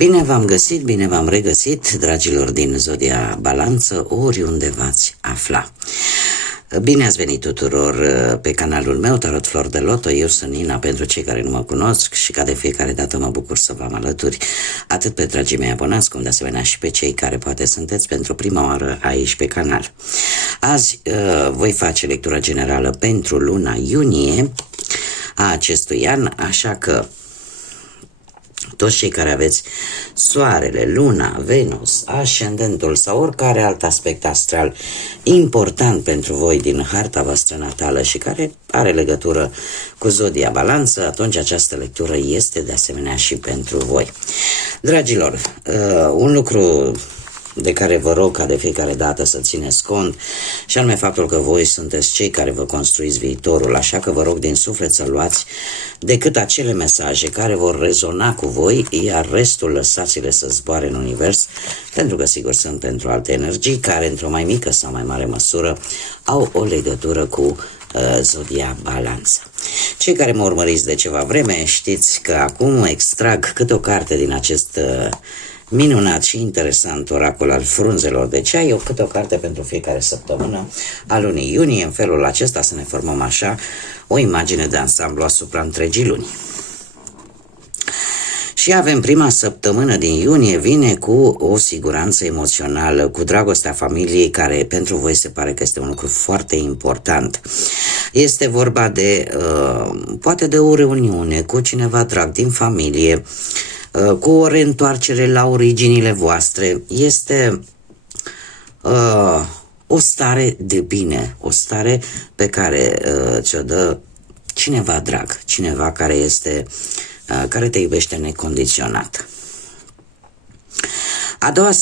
Bine v-am găsit, bine v-am regăsit, dragilor din Zodia Balanță, oriunde v-ați afla. Bine ați venit tuturor pe canalul meu, Tarot Flor de Loto. Eu sunt Nina, pentru cei care nu mă cunosc, și ca de fiecare dată mă bucur să vă am alături, atât pe dragii mei abonați, cum de asemenea și pe cei care poate sunteți pentru prima oară aici pe canal. Azi voi face lectura generală pentru luna iunie a acestui an, așa că toți cei care aveți soarele, luna, Venus, ascendentul sau oricare alt aspect astral important pentru voi din harta voastră natală și care are legătură cu Zodia Balanță, atunci această lectură este de asemenea și pentru voi. Dragilor, un lucru de care vă rog ca de fiecare dată să țineți cont, și anume faptul că voi sunteți cei care vă construiți viitorul, așa că vă rog din suflet să luați decât acele mesaje care vor rezona cu voi, iar restul lăsați-le să zboare în univers, pentru că sigur sunt pentru alte energii care într-o mai mică sau mai mare măsură au o legătură cu Zodia Balanță. Cei care mă urmăriți de ceva vreme știți că acum extrag câte o carte din acest minunat și interesant oracol al frunzelor de ceai, câte o carte pentru fiecare săptămână a lunii iunie, în felul acesta să ne formăm așa o imagine de ansamblu asupra întregii luni. Și avem prima săptămână din iunie, vine cu o siguranță emoțională, cu dragostea familiei, care pentru voi se pare că este un lucru foarte important. Este vorba de, poate de o reuniune cu cineva drag din familie, cu o reîntoarcere la originile voastre. Este o stare de bine, o stare pe care ți-o dă cineva drag, cineva care este care te iubește necondiționat. A doua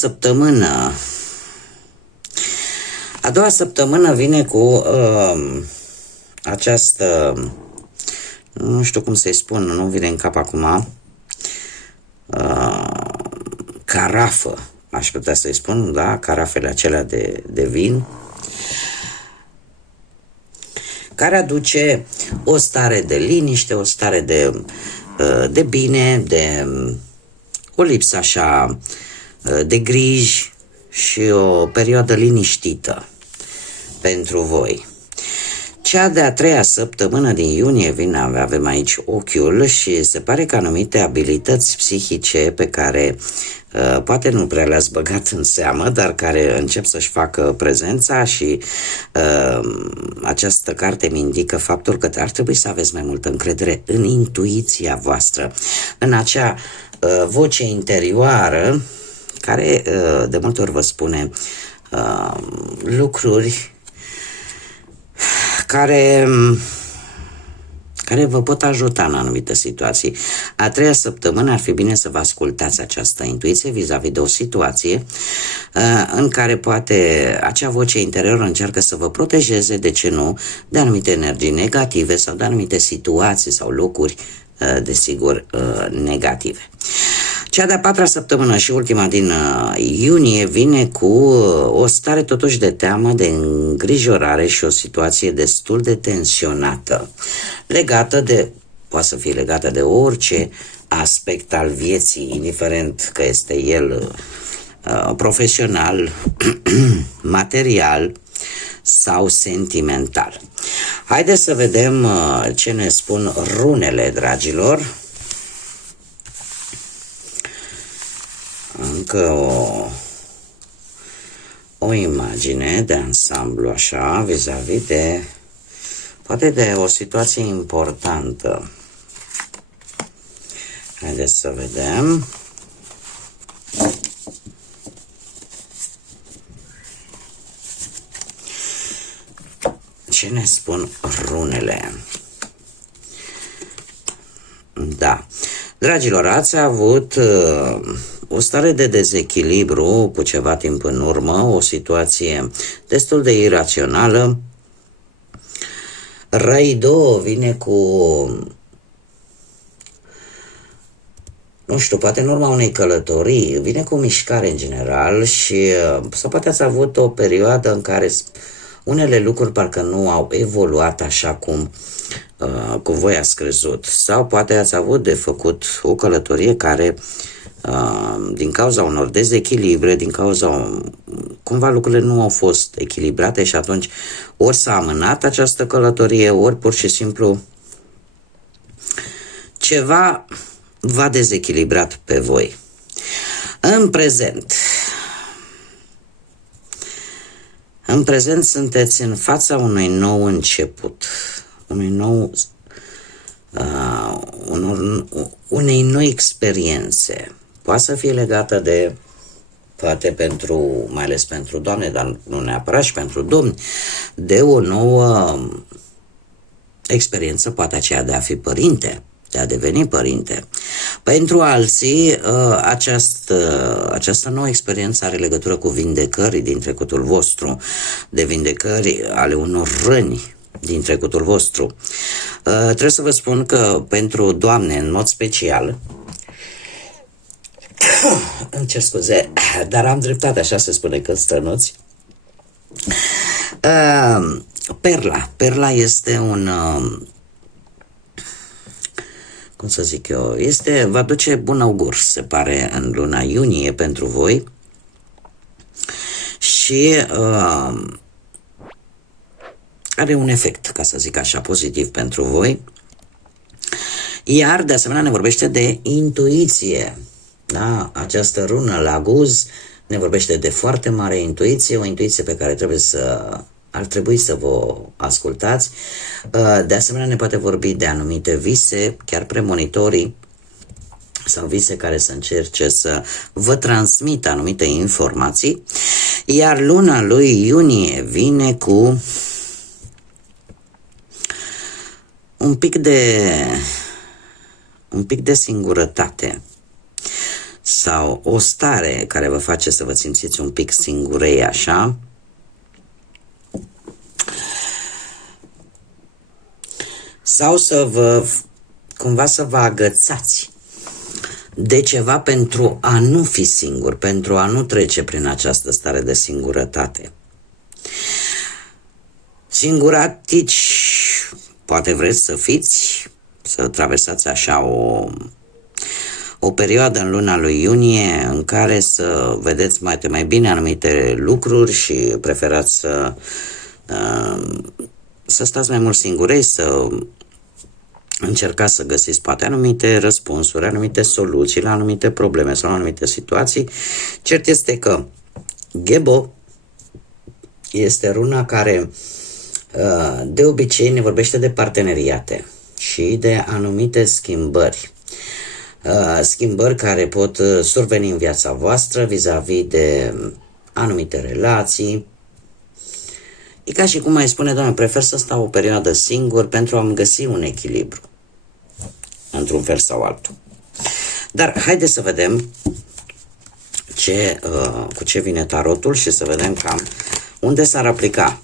săptămână vine cu această, nu știu cum să-i spun, nu vine în cap acum, carafă, aș putea să-i spun, da? Carafele acelea de vin, care aduce o stare de liniște, o stare de bine, de o lipsă așa de griji și o perioadă liniștită pentru voi. Cea de-a treia săptămână din iunie avem aici ochiul și se pare că anumite abilități psihice pe care poate nu prea le-ați băgat în seamă, dar care încep să-și facă prezența și această carte mi indică faptul că ar trebui să aveți mai multă încredere în intuiția voastră, în acea voce interioară care de multe ori vă spune lucruri care vă pot ajuta în anumite situații. A treia săptămână ar fi bine să vă ascultați această intuiție vis-a-vis de o situație în care poate acea voce interioră încearcă să vă protejeze, de ce nu, de anumite energii negative sau de anumite situații sau locuri, desigur, negative. Cea de-a patra săptămână și ultima din iunie vine cu o stare totuși de teamă, de îngrijorare și o situație destul de tensionată, poate să fie legată de orice aspect al vieții, indiferent că este el profesional, material sau sentimental. Haideți să vedem ce ne spun runele, dragilor. Încă o imagine de ansamblu așa, vis-a-vis de, poate de o situație importantă. Haideți să vedem. Ce ne spun runele? Da. Dragilor, ați avut o stare de dezechilibru cu ceva timp în urmă, o situație destul de irațională. Raido vine cu, nu știu, poate în urma unei călătorii, vine cu mișcare în general și sau poate ați avut o perioadă în care unele lucruri parcă nu au evoluat așa cum voi ați crezut, sau poate ați avut de făcut o călătorie care din cauza unor dezechilibre, din cauza cumva lucrurile nu au fost echilibrate și atunci ori s-a amânat această călătorie, ori pur și simplu ceva v-a dezechilibrat pe voi. În prezent sunteți în fața unui nou început, unei noi experiențe. Poate să fie legată de, poate mai ales pentru doamne, dar nu neapărat și pentru domni, de o nouă experiență, poate aceea de a fi părinte, de a deveni părinte. Pentru alții, această nouă experiență are legătură cu vindecări din trecutul vostru, de vindecări ale unor răni din trecutul vostru. Trebuie să vă spun că pentru doamne, în mod special, îmi cer scuze, dar am dreptate, așa se spune când strănuți. Perla este un... cum să zic eu, va duce bun augur, se pare, în luna iunie pentru voi și are un efect, ca să zic așa, pozitiv pentru voi. Iar, de asemenea, ne vorbește de intuiție. Da? Această rună la guz ne vorbește de foarte mare intuiție, o intuiție pe care ar trebui să vă ascultați. De asemenea, ne poate vorbi de anumite vise, chiar premonitorii, sau vise care să încerce să vă transmită anumite informații. Iar luna lui iunie vine cu un pic de singurătate sau o stare care vă face să vă simțiți un pic singurei așa. Sau cumva să vă agățați de ceva pentru a nu fi singur, pentru a nu trece prin această stare de singurătate. Singuratici, poate vreți să fiți, să traversați așa o perioadă în luna lui iunie în care să vedeți mai bine anumite lucruri și preferați să stați mai mult singurei, să încercați să găsiți poate anumite răspunsuri, anumite soluții la anumite probleme sau la anumite situații. Cert este că Ghebo este runa care de obicei ne vorbește de parteneriate și de anumite schimbări. Schimbări care pot surveni în viața voastră vis-a-vis de anumite relații. E ca și cum mai spune, doamne, prefer să stau o perioadă singur pentru a-mi găsi un echilibru, într-un fel sau altul. Dar haideți să vedem cu ce vine tarotul și să vedem cam unde s-ar aplica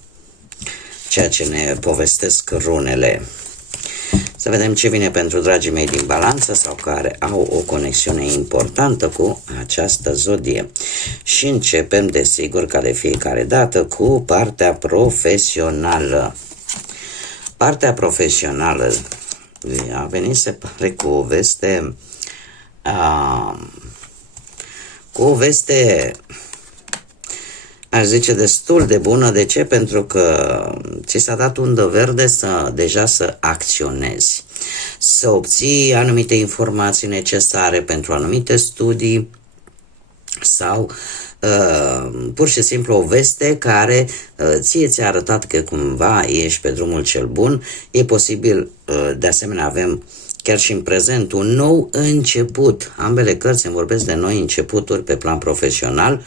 ceea ce ne povestesc runele. Să vedem ce vine pentru dragii mei din balanță sau care au o conexiune importantă cu această zodie. Și începem, desigur, ca de fiecare dată, cu partea profesională. Partea profesională a venit, se pare, cu o veste, aș zice, destul de bună. De ce? Pentru că ți s-a dat undă verde deja să acționezi, să obții anumite informații necesare pentru anumite studii sau pur și simplu o veste care ție ți-a arătat că cumva ești pe drumul cel bun. E posibil, de asemenea, avem chiar și în prezent un nou început. Ambele cărți îmi vorbesc de noi începuturi pe plan profesional.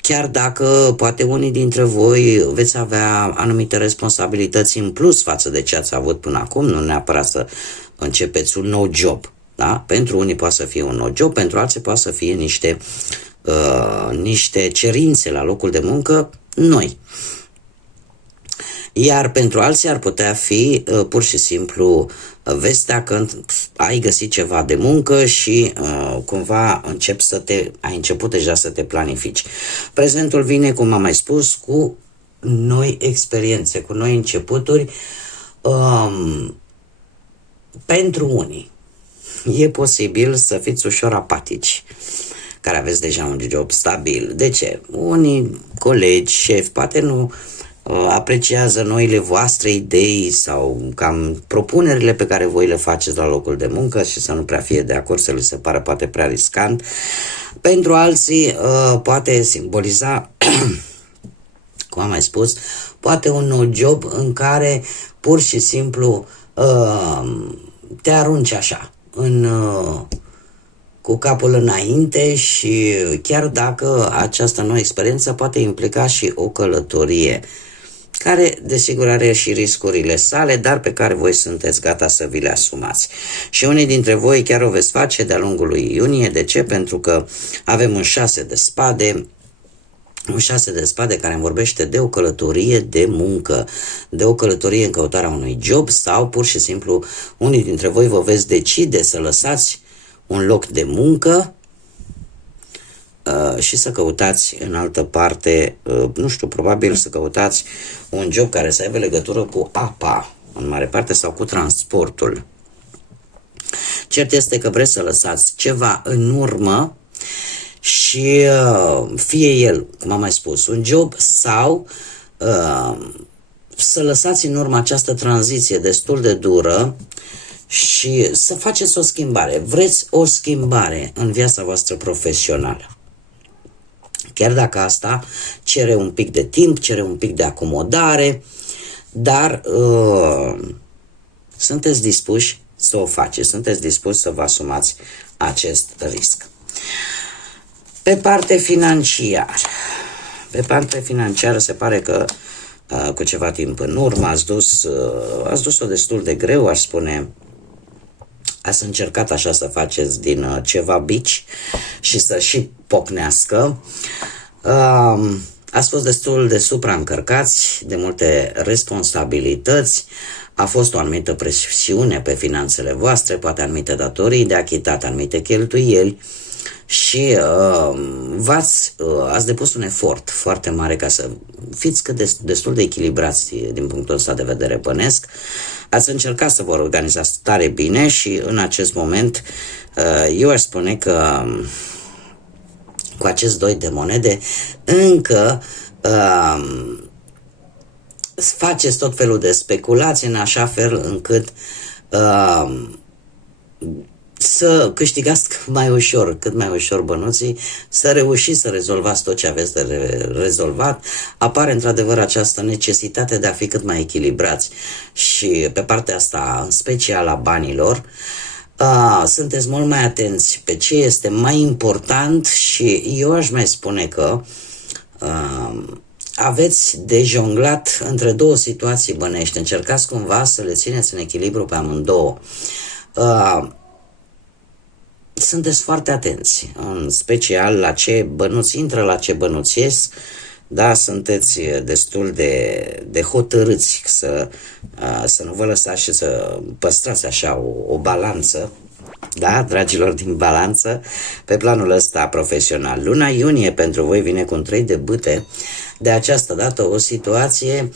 Chiar dacă poate unii dintre voi veți avea anumite responsabilități în plus față de ce ați avut până acum, nu neapărat să începeți un nou job. Da? Pentru unii poate să fie un nou job, pentru alții poate să fie niște cerințe la locul de muncă noi. Iar pentru alții ar putea fi pur și simplu vestea că ai găsit ceva de muncă și cumva ai început deja să te planifici. Prezentul vine, cum am mai spus, cu noi experiențe, cu noi începuturi pentru unii. e posibil să fiți ușor apatici, care aveți deja un job stabil. De ce? Unii colegi, șefi, poate nu apreciază noile voastre idei sau cam propunerile pe care voi le faceți la locul de muncă și să nu prea fie de acord, să li se pară poate prea riscant. Pentru alții poate simboliza, cum am mai spus, poate un nou job în care pur și simplu te arunci așa, cu capul înainte, și chiar dacă această nouă experiență poate implica și o călătorie, care desigur are și riscurile sale, dar pe care voi sunteți gata să vi le asumați. Și unii dintre voi chiar o veți face de-a lungul lui iunie. De ce? Pentru că avem un 6 de spade, un 6 de spade care îmi vorbește de o călătorie de muncă, de o călătorie în căutarea unui job, sau pur și simplu unii dintre voi vă veți decide să lăsați un loc de muncă și să căutați în altă parte, nu știu, probabil să căutați un job care să aibă legătură cu apa, în mare parte, sau cu transportul. Cert este că vreți să lăsați ceva în urmă și fie el, cum am mai spus, un job, sau să lăsați în urmă această tranziție destul de dură și să faceți o schimbare. Vreți o schimbare în viața voastră profesională. Chiar dacă asta cere un pic de timp, cere un pic de acomodare, dar sunteți dispuși să o faceți, sunteți dispuși să vă asumați acest risc. Pe partea financiară se pare că cu ceva timp în urmă ați dus-o destul de greu, aș spune. Ați încercat așa să faceți din ceva bici și să și pocnească. Ați fost destul de supraîncărcați de multe responsabilități, a fost o anumită presiune pe finanțele voastre, poate anumite datorii de achitat, anumite cheltuieli, și ați depus un efort foarte mare ca să fiți destul de echilibrați din punctul ăsta de vedere bănesc. Ați încercat să vă organizați tare bine și în acest moment eu aș spune că cu acest 2 de monede încă faceți tot felul de speculații în așa fel încât să câștigați cât mai ușor bănuții, să reușiți să rezolvați tot ce aveți de rezolvat. Apare într-adevăr această necesitate de a fi cât mai echilibrați și pe partea asta, în special a banilor, sunteți mult mai atenți pe ce este mai important și eu aș mai spune că aveți de jonglat între două situații bănești. Încercați cumva să le țineți în echilibru pe amândouă. Sunteți foarte atenți, în special la ce bănuți intră, la ce bănuți ies, da, sunteți destul de hotărâți să nu vă lăsați și să păstrați așa o balanță, da, dragilor din balanță, pe planul ăsta profesional. Luna iunie pentru voi vine cu un 3 de bâte, de această dată o situație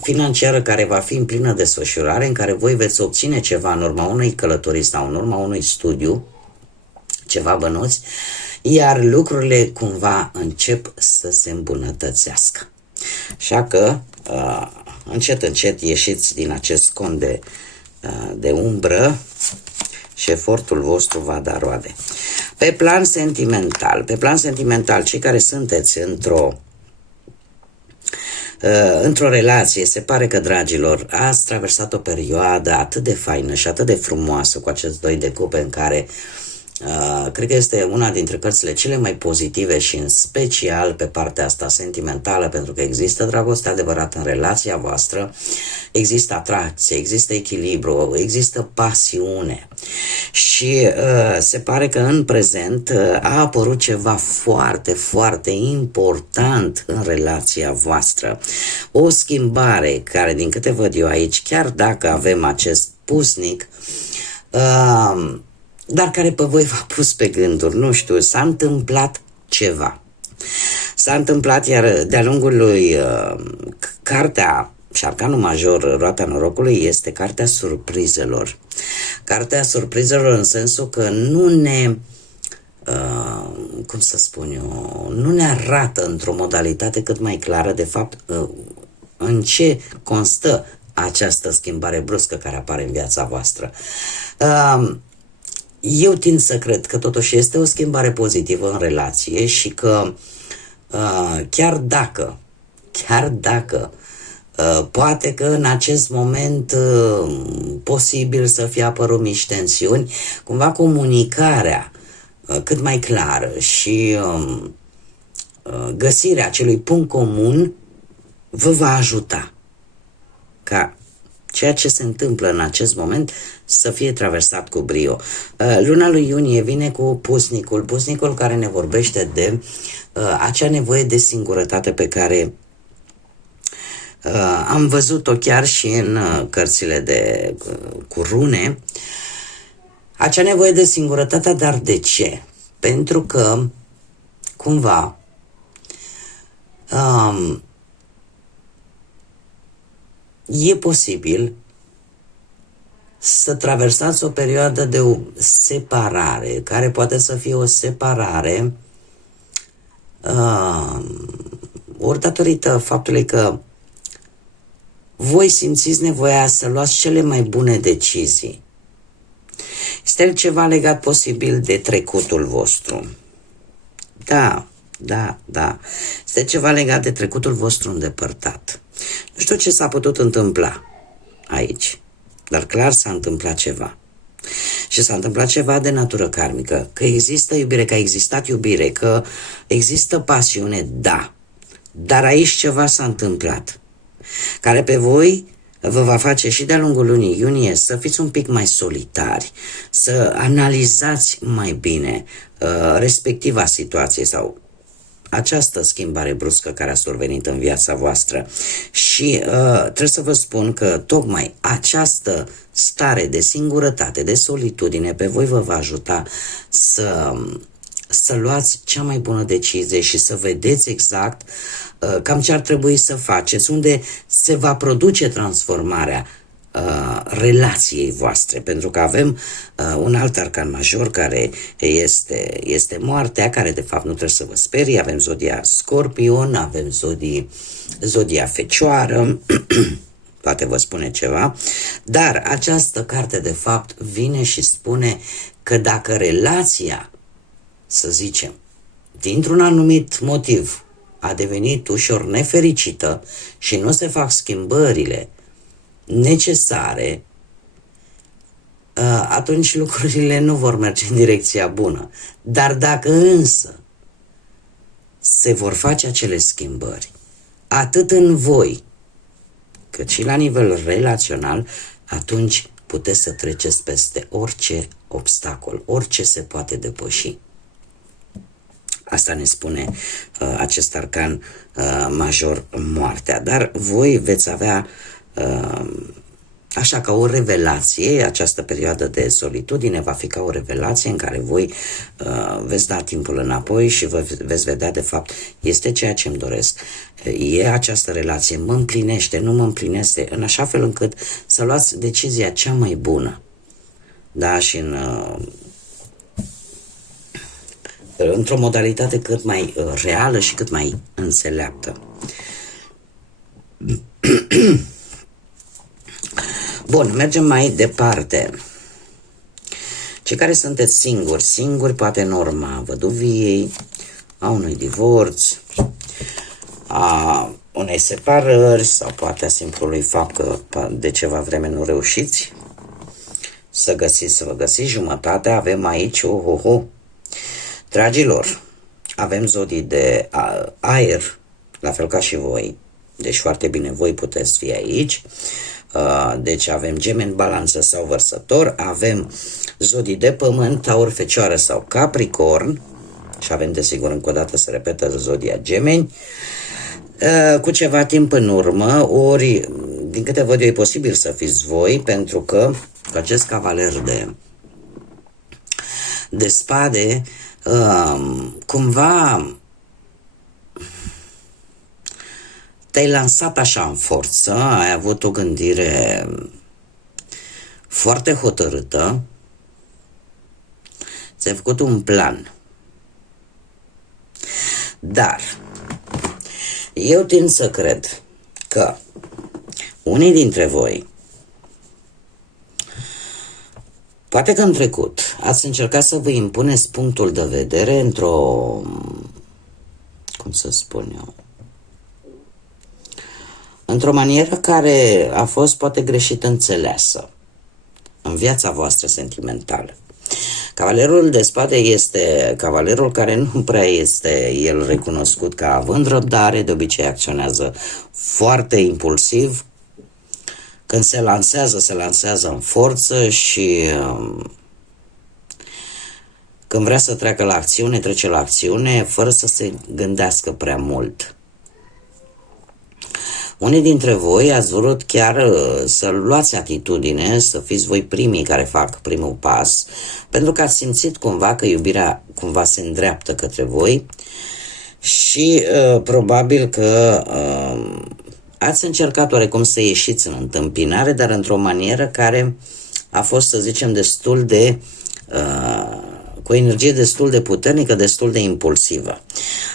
financiară care va fi în plină desfășurare, în care voi veți obține ceva în urma unei călătorii sau în urma unui studiu, ceva bănuți, iar lucrurile cumva încep să se îmbunătățească. Așa că încet, încet ieșiți din acest cont de umbră și efortul vostru va da roade. Pe plan sentimental, cei care sunteți într-o relație, se pare că, dragilor, ați traversat o perioadă atât de faină și atât de frumoasă cu acest 2 de cupe, în care cred că este una dintre cărțile cele mai pozitive și în special pe partea asta sentimentală, pentru că există dragoste adevărată în relația voastră, există atracție, există echilibru, există pasiune și se pare că în prezent a apărut ceva foarte, foarte important în relația voastră. O schimbare care, din câte văd eu aici, chiar dacă avem acest pusnic, dar care pe voi v-a pus pe gânduri, nu știu, s-a întâmplat ceva. S-a întâmplat, iar de-a lungul lui cartea și arcanul major, roata norocului, este cartea surprizelor. Cartea surprizelor în sensul că nu ne, cum să spun eu, nu ne arată într-o modalitate cât mai clară, de fapt, în ce constă această schimbare bruscă care apare în viața voastră. Eu tind să cred că totuși este o schimbare pozitivă în relație și că chiar dacă poate că în acest moment posibil să fie apărut mici tensiuni, cumva comunicarea cât mai clară și găsirea acelui punct comun vă va ajuta ca ceea ce se întâmplă în acest moment să fie traversat cu brio. Luna lui iunie vine cu pusnicul care ne vorbește de acea nevoie de singurătate pe care am văzut-o chiar și în cărțile cu rune. Acea nevoie de singurătate, dar de ce? Pentru că, cumva, e posibil să traversați o perioadă de o separare, care poate să fie o separare ori datorită faptului că voi simțiți nevoia să luați cele mai bune decizii. Este ceva legat posibil de trecutul vostru. Da. Este ceva legat de trecutul vostru îndepărtat. Nu știu ce s-a putut întâmpla aici, dar clar s-a întâmplat ceva. Și s-a întâmplat ceva de natură karmică, că există iubire, că a existat iubire, că există pasiune, da. Dar aici ceva s-a întâmplat, care pe voi vă va face și de-a lungul lunii iunie să fiți un pic mai solitari, să analizați mai bine respectiva situație sau această schimbare bruscă care a survenit în viața voastră. Și trebuie să vă spun că tocmai această stare de singurătate, de solitudine, pe voi vă va ajuta să luați cea mai bună decizie și să vedeți exact cam ce ar trebui să faceți, unde se va produce transformarea relației voastre, pentru că avem un alt arcan major care este moartea, care de fapt nu trebuie să vă sperie. Avem zodia Scorpion, avem zodia Fecioară, poate vă spune ceva, dar această carte de fapt vine și spune că dacă relația, să zicem, dintr-un anumit motiv a devenit ușor nefericită și nu se fac schimbările necesare, atunci lucrurile nu vor merge în direcția bună. Dar dacă însă se vor face acele schimbări, atât în voi, cât și la nivel relațional, atunci puteți să treceți peste orice obstacol, orice se poate depăși. Asta ne spune acest arcan major, moartea. Dar voi veți avea așa ca o revelație, această perioadă de solitudine va fi ca o revelație în care voi veți da timpul înapoi și veți vedea de fapt este ceea ce îmi doresc. E această relație, mă împlinește, nu mă împlinește, în așa fel încât să luați decizia cea mai bună. Da, și într-o modalitate cât mai reală și cât mai înțeleaptă. Bun, mergem mai departe. Cei care sunteți singuri, poate în urma văduviei, a unui divorț, a unei separări sau poate a simplului fapt că de ceva vreme nu reușiți să vă găsiți jumătatea, avem aici, Dragilor, avem zodii de aer, la fel ca și voi, deci foarte bine voi puteți fi aici. Deci avem Gemeni, Balanță sau Vărsător, avem zodii de pământ, Taur, Fecioară sau Capricorn și avem desigur încă o dată se repetă zodia Gemeni. Cu ceva timp în urmă, ori din câte văd eu e posibil să fiți voi, pentru că cu acest cavaler de spade cumva te-ai lansat așa în forță, ai avut o gândire foarte hotărâtă, ți-ai făcut un plan. Dar eu tind să cred că unii dintre voi, poate că în trecut ați încercat să vă impuneți punctul de vedere într-o, cum să spun eu, într-o manieră care a fost poate greșit înțeleasă în viața voastră sentimentală. Cavalerul de spade este cavalerul care nu prea este el recunoscut ca având răbdare, de obicei acționează foarte impulsiv. Când se lansează în forță și când vrea să treacă la acțiune, trece la acțiune fără să se gândească prea mult. Unii dintre voi ați vrut chiar să luați atitudine, să fiți voi primii care fac primul pas, pentru că ați simțit cumva că iubirea cumva se îndreaptă către voi și probabil că ați încercat oarecum să ieșiți în întâmpinare, dar într-o manieră care a fost, să zicem, destul de cu o energie destul de puternică, destul de impulsivă.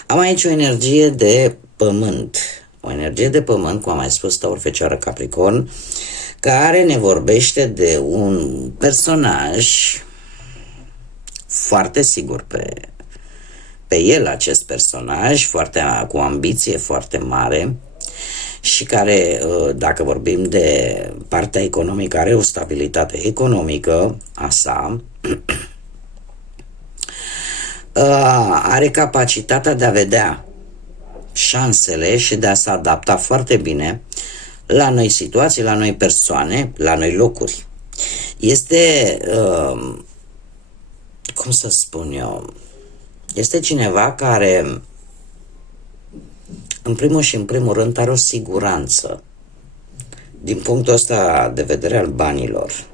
Am aici o energie de pământ. O energie de pământ, cum am mai spus, Taur, Fecioară, Capricorn, care ne vorbește de un personaj foarte sigur pe el, acest personaj, foarte, cu o ambiție foarte mare și care, dacă vorbim de partea economică, are o stabilitate economică a sa, are capacitatea de a vedea șansele și de a se adapta foarte bine la noi situații, la noi persoane, la noi locuri. Este, cum să spun eu, este cineva care, în primul și în primul rând, are o siguranță din punctul ăsta de vedere al banilor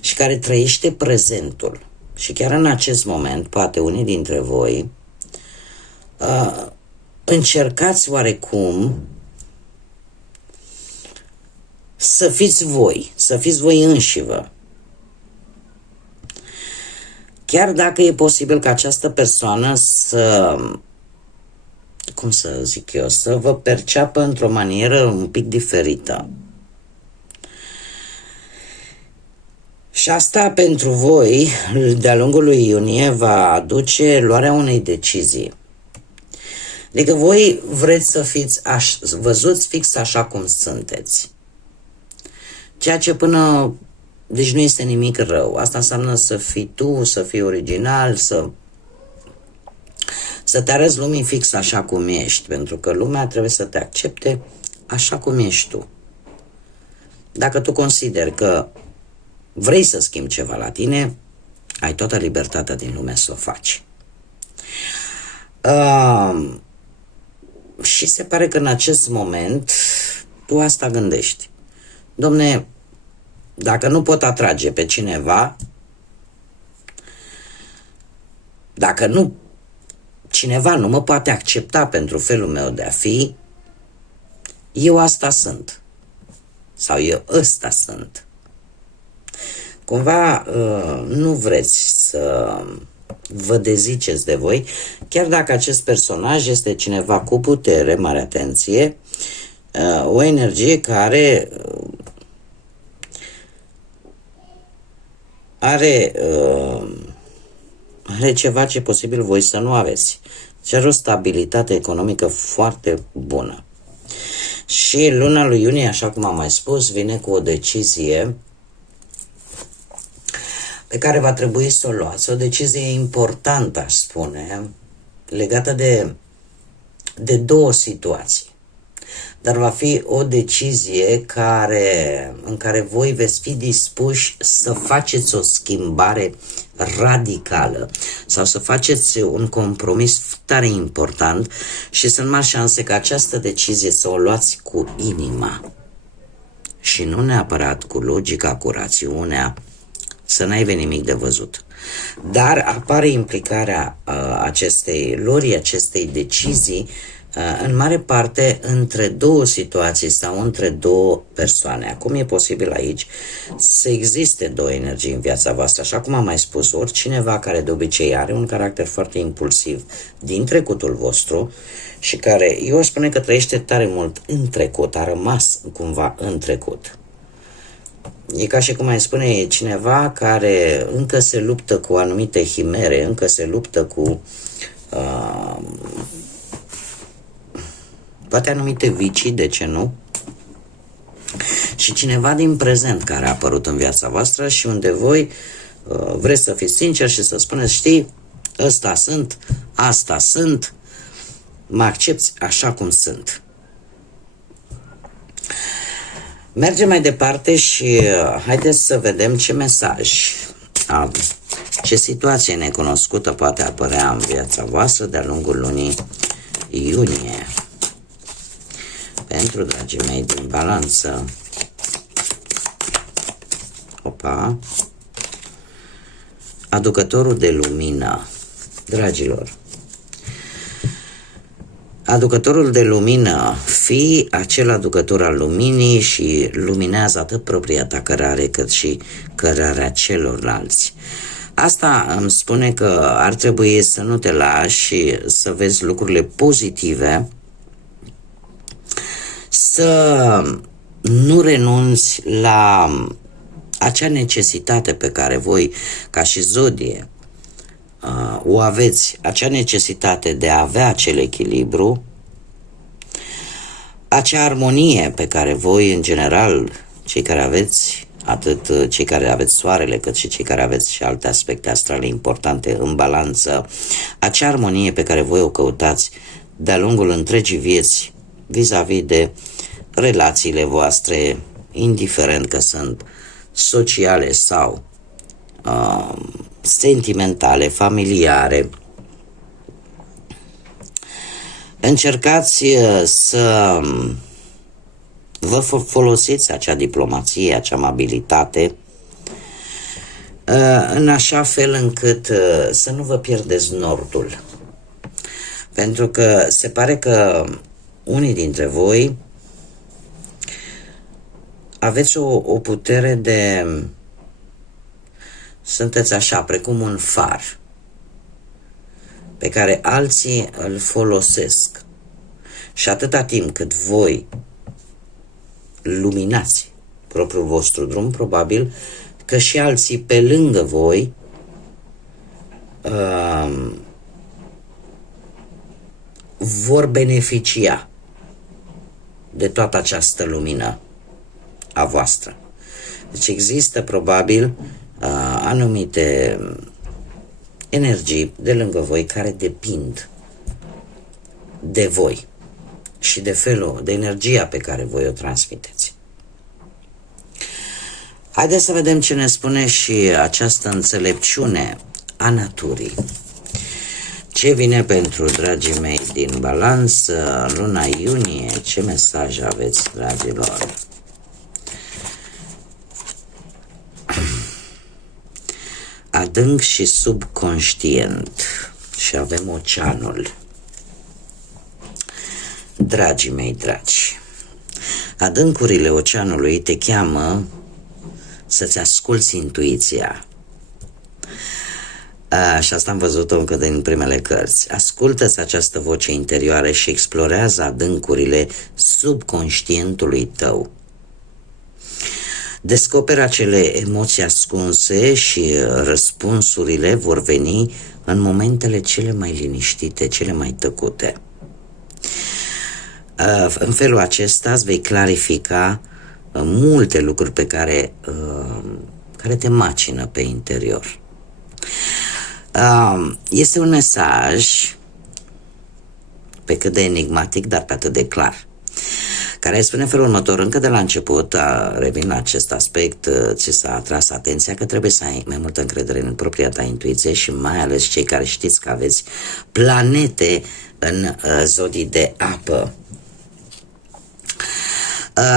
și care trăiește prezentul. Și chiar în acest moment, poate unii dintre voi, încercați oarecum să fiți voi înșivă. Chiar dacă e posibil ca această persoană să, cum să zic eu, să vă perceapă într-o manieră un pic diferită. Și asta pentru voi, de-a lungul lui iunie, va aduce luarea unei decizii. Adică voi vreți să fiți văzuți fix așa cum sunteți. Ceea ce deci nu este nimic rău. Asta înseamnă să fii tu, să fii original, să te arăți lumii fix așa cum ești. Pentru că lumea trebuie să te accepte așa cum ești tu. Dacă tu consideri că vrei să schimbi ceva la tine, ai toată libertatea din lume să o faci. Și se pare că în acest moment tu asta gândești. Dom'le, dacă nu pot atrage pe cineva, dacă cineva nu mă poate accepta pentru felul meu de a fi, eu asta sunt. Sau eu ăsta sunt. Cumva nu vreți să vă deziceți de voi, chiar dacă acest personaj este cineva cu putere, mare atenție, o energie care are ceva ce posibil voi să nu aveți. Și are o stabilitate economică foarte bună. Și luna lui iunie, așa cum am mai spus, vine cu o decizie pe care va trebui să o luați. O decizie importantă, aș spune, legată de două situații. Dar va fi o decizie în care voi veți fi dispuși să faceți o schimbare radicală sau să faceți un compromis tare important și sunt mari șanse ca această decizie să o luați cu inima și nu neapărat cu logica, cu rațiunea, să n-aibă nimic de văzut. Dar apare implicarea luării acestei decizii în mare parte între două situații sau între două persoane. Acum e posibil aici să existe două energii în viața voastră. Așa cum am mai spus, oricineva care de obicei are un caracter foarte impulsiv din trecutul vostru și care, eu aș spune că trăiește tare mult în trecut, a rămas cumva în trecut. E ca și cum mai spune cineva care încă se luptă cu anumite chimere, încă se luptă cu poate anumite vicii, de ce nu? Și cineva din prezent care a apărut în viața voastră și unde voi vreți să fiți sinceri și să spuneți, știi, ăsta sunt, asta sunt, mă accepți așa cum sunt. Mergem mai departe și haideți să vedem ce mesaj, ce situație necunoscută poate apărea în viața voastră de-a lungul lunii iunie. Pentru dragii mei din Balanță. Opa. Aducătorul de lumină. Dragilor, aducătorul de lumină, fii acel aducător al luminii și luminează atât propria ta cărare cât și cărarea celorlalți. Asta îmi spune că ar trebui să nu te lași și să vezi lucrurile pozitive, să nu renunți la acea necesitate pe care voi, ca și zodie, o aveți, acea necesitate de a avea acel echilibru, acea armonie pe care voi, în general, cei care aveți, atât cei care aveți soarele, cât și cei care aveți și alte aspecte astrale importante în Balanță, acea armonie pe care voi o căutați de-a lungul întregii vieți vis-a-vis de relațiile voastre, indiferent că sunt sociale sau sentimentale, familiare. Încercați să vă folosiți acea diplomație, acea amabilitate, în așa fel încât să nu vă pierdeți nordul. Pentru că se pare că unii dintre voi aveți o putere de... sunteți așa, precum un far pe care alții îl folosesc. Și atâta timp cât voi luminați propriul vostru drum, probabil că și alții pe lângă voi vor beneficia de toată această lumină a voastră. Deci există probabil anumite energii de lângă voi care depind de voi și de felul, de energia pe care voi o transmiteți. Haideți să vedem ce ne spune și această înțelepciune a naturii. Ce vine pentru dragii mei din Balanță, luna iunie? Ce mesaj aveți, dragilor? Adânc și subconștient. Și avem oceanul. Dragii mei dragi, adâncurile oceanului te cheamă să-ți asculți intuiția. Și asta am văzut-o încă din primele cărți. Ascultă-ți această voce interioară și explorează adâncurile subconștientului tău. Descoperă acele emoții ascunse și răspunsurile vor veni în momentele cele mai liniștite, cele mai tăcute. În felul acesta îți vei clarifica multe lucruri pe care te macină pe interior. Este un mesaj pe cât de enigmatic, dar pe atât de clar, care spune în felul următor: încă de la început, revin la acest aspect, ți s-a atras atenția că trebuie să ai mai multă încredere în propria ta intuiție și mai ales cei care știți că aveți planete în zodii de apă.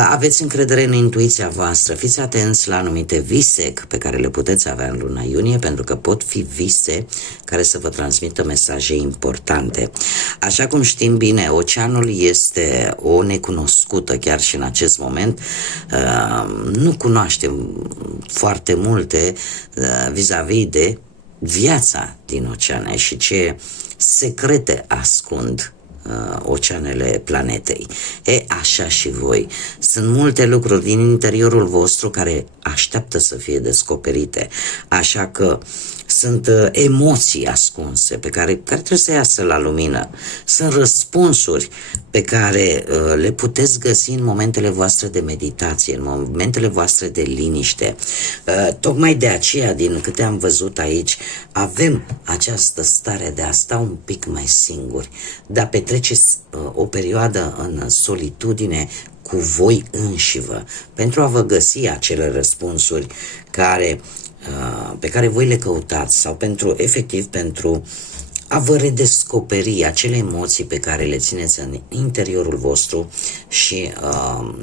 Aveți încredere în intuiția voastră, fiți atenți la anumite vise pe care le puteți avea în luna iunie, pentru că pot fi vise care să vă transmită mesaje importante. Așa cum știm bine, oceanul este o necunoscută chiar și în acest moment. Nu cunoaștem foarte multe vis-a-vis de viața din oceane și ce secrete ascund oceanele planetei. Așa și voi. Sunt multe lucruri din interiorul vostru care așteaptă să fie descoperite. Așa că sunt emoții ascunse pe care trebuie să iasă la lumină. Sunt răspunsuri pe care le puteți găsi în momentele voastre de meditație, în momentele voastre de liniște. Tocmai de aceea, din câte am văzut aici, avem această stare de a sta un pic mai singuri, de a petrece o perioadă în solitudine cu voi înșivă, pentru a vă găsi acele răspunsuri pe care voi le căutați sau efectiv pentru a vă redescoperi acele emoții pe care le țineți în interiorul vostru și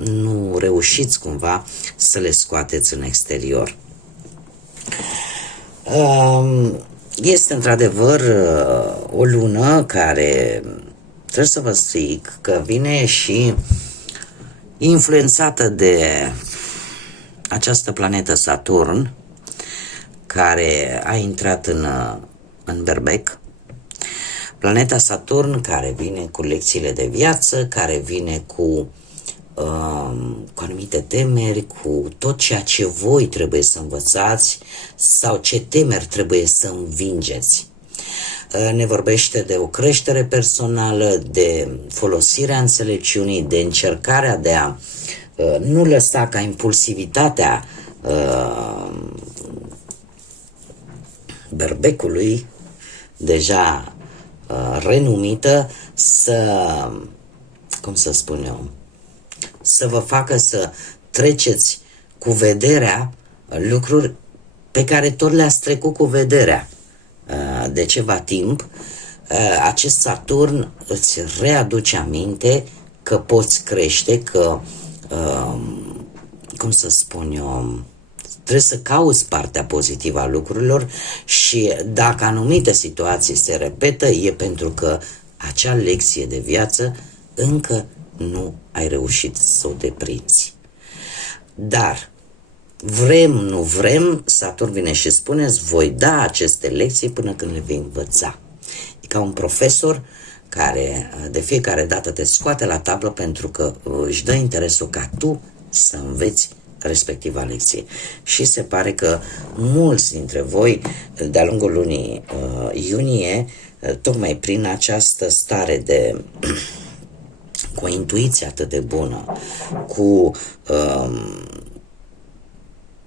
nu reușiți cumva să le scoateți în exterior. Este într-adevăr o lună care, trebuie să vă zic, că vine și influențată de această planetă Saturn, care a intrat în Berbec. Planeta Saturn care vine cu lecțiile de viață, care vine cu anumite temeri, cu tot ceea ce voi trebuie să învățați sau ce temeri trebuie să învingeți. Ne vorbește de o creștere personală, de folosirea înțelepciunii, de încercarea de a nu lăsa ca impulsivitatea berbecului, deja renumită, să vă facă să treceți cu vederea lucruri pe care tot le-ați trecut cu vederea de ceva timp. Acest Saturn îți readuce aminte că poți crește, că trebuie să cauți partea pozitivă a lucrurilor și dacă anumite situații se repetă, e pentru că acea lecție de viață încă nu ai reușit să o deprinzi. Dar vrem, nu vrem, Saturn vine și spune, îți voi da aceste lecții până când le vei învăța. E ca un profesor care de fiecare dată te scoate la tablă pentru că își dă interesul ca tu să înveți respectiva lecție. Și se pare că mulți dintre voi, de-a lungul lunii iunie, tocmai prin această stare de cu o intuiție atât de bună, cu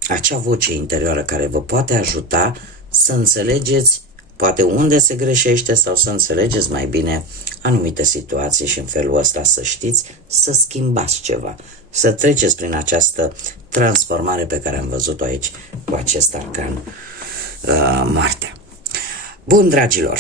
acea voce interioară care vă poate ajuta să înțelegeți poate unde se greșește sau să înțelegeți mai bine anumite situații și în felul ăsta să știți să schimbați ceva, să treceți prin această transformare pe care am văzut-o aici cu acest arcan Moartea. Bun, dragilor,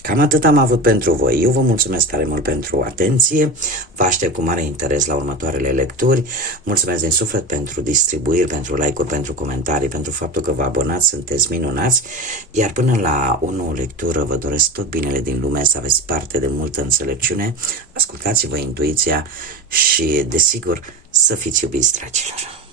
cam atât am avut pentru voi. Eu vă mulțumesc tare mult pentru atenție, vă aștept cu mare interes la următoarele lecturi. Mulțumesc din suflet pentru distribuiri, pentru like-uri, pentru comentarii, pentru faptul că vă abonați, sunteți minunați. Iar până la o nouă lectură vă doresc tot binele din lume, să aveți parte de multă înțelepciune, ascultați-vă intuiția și, desigur, să fiți iubiți, dragilor.